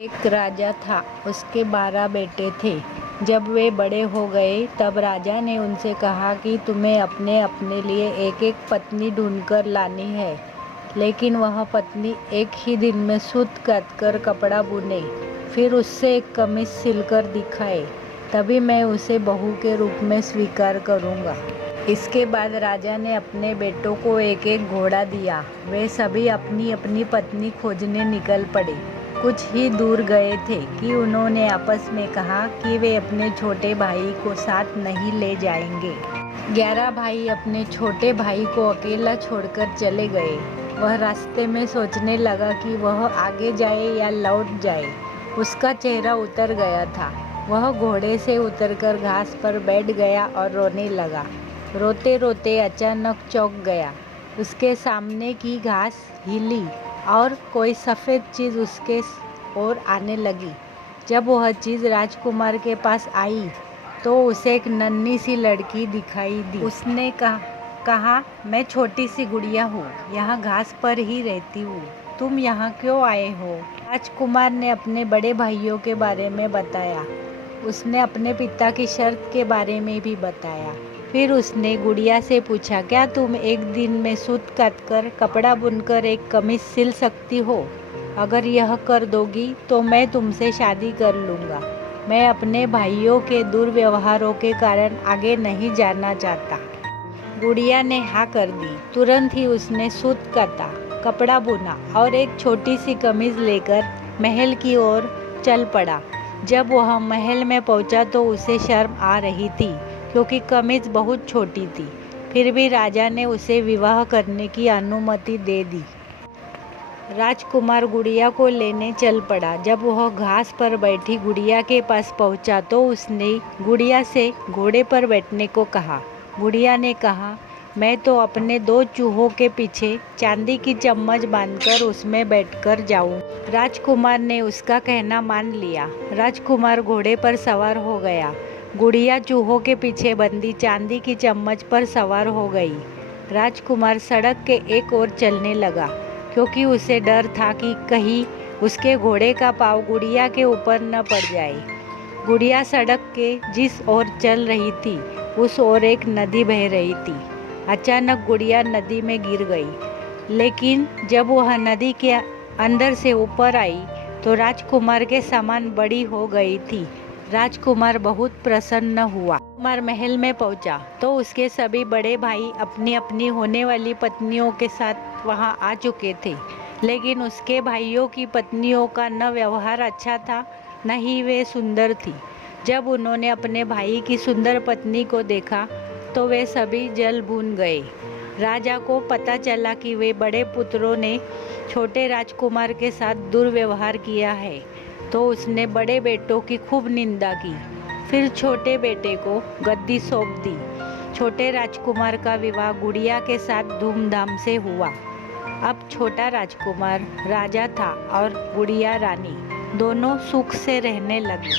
एक राजा था, उसके 12 बेटे थे। जब वे बड़े हो गए तब राजा ने उनसे कहा कि तुम्हें अपने अपने लिए एक एक पत्नी ढूंढकर लानी है, लेकिन वह पत्नी एक ही दिन में सूत काटकर कपड़ा बुने, फिर उससे एक कमीज सिलकर दिखाए, तभी मैं उसे बहू के रूप में स्वीकार करूँगा। इसके बाद राजा ने अपने बेटों को एक एक घोड़ा दिया। वे सभी अपनी अपनी पत्नी खोजने निकल पड़े। कुछ ही दूर गए थे कि उन्होंने आपस में कहा कि वे अपने छोटे भाई को साथ नहीं ले जाएंगे। 11 भाई अपने छोटे भाई को अकेला छोड़कर चले गए। वह रास्ते में सोचने लगा कि वह आगे जाए या लौट जाए। उसका चेहरा उतर गया था। वह घोड़े से उतरकर घास पर बैठ गया और रोने लगा। रोते रोते अचानक चौंक गया। उसके सामने की घास हिली और कोई सफ़ेद चीज़ उसके ओर आने लगी। जब वह चीज़ राजकुमार के पास आई तो उसे एक नन्ही सी लड़की दिखाई दी। उसने कहा, मैं छोटी सी गुड़िया हूँ, यहाँ घास पर ही रहती हूँ, तुम यहाँ क्यों आए हो? राजकुमार ने अपने बड़े भाइयों के बारे में बताया। उसने अपने पिता की शर्त के बारे में भी बताया। फिर उसने गुड़िया से पूछा, क्या तुम एक दिन में सूत काटकर कपड़ा बुनकर एक कमीज सिल सकती हो? अगर यह कर दोगी तो मैं तुमसे शादी कर लूँगा। मैं अपने भाइयों के दुर्व्यवहारों के कारण आगे नहीं जाना चाहता। गुड़िया ने हाँ कर दी। तुरंत ही उसने सूत काटा, कपड़ा बुना और एक छोटी सी कमीज लेकर महल की ओर चल पड़ा। जब वह महल में पहुंचा तो उसे शर्म आ रही थी, क्योंकि कमीज बहुत छोटी थी। फिर भी राजा ने उसे विवाह करने की अनुमति दे दी। राजकुमार गुड़िया को लेने चल पड़ा। जब वह घास पर बैठी गुड़िया के पास पहुंचा तो उसने गुड़िया से घोड़े पर बैठने को कहा। गुड़िया ने कहा, मैं तो अपने 2 चूहों के पीछे चांदी की चम्मच बांधकर उसमें बैठकर जाऊं। राजकुमार ने उसका कहना मान लिया। राजकुमार घोड़े पर सवार हो गया। गुड़िया चूहों के पीछे बंधी चांदी की चम्मच पर सवार हो गई। राजकुमार सड़क के एक ओर चलने लगा, क्योंकि उसे डर था कि कहीं उसके घोड़े का पाँव गुड़िया के ऊपर न पड़ जाए। गुड़िया सड़क के जिस ओर चल रही थी उस ओर एक नदी बह रही थी। अचानक गुड़िया नदी में गिर गई, लेकिन जब वह नदी के अंदर से ऊपर आई तो राजकुमार के समान बड़ी हो गई थी। राजकुमार बहुत प्रसन्न हुआ। कुमार महल में पहुंचा तो उसके सभी बड़े भाई अपनी अपनी होने वाली पत्नियों के साथ वहां आ चुके थे, लेकिन उसके भाइयों की पत्नियों का न व्यवहार अच्छा था, न ही वे सुंदर थी। जब उन्होंने अपने भाई की सुंदर पत्नी को देखा तो वे सभी जल भून गए। राजा को पता चला कि वे बड़े पुत्रों ने छोटे राजकुमार के साथ दुर्व्यवहार किया है, तो उसने बड़े बेटों की खूब निंदा की। फिर छोटे बेटे को गद्दी सौंप दी। छोटे राजकुमार का विवाह गुड़िया के साथ धूमधाम से हुआ। अब छोटा राजकुमार राजा था और गुड़िया रानी, दोनों सुख से रहने लगे।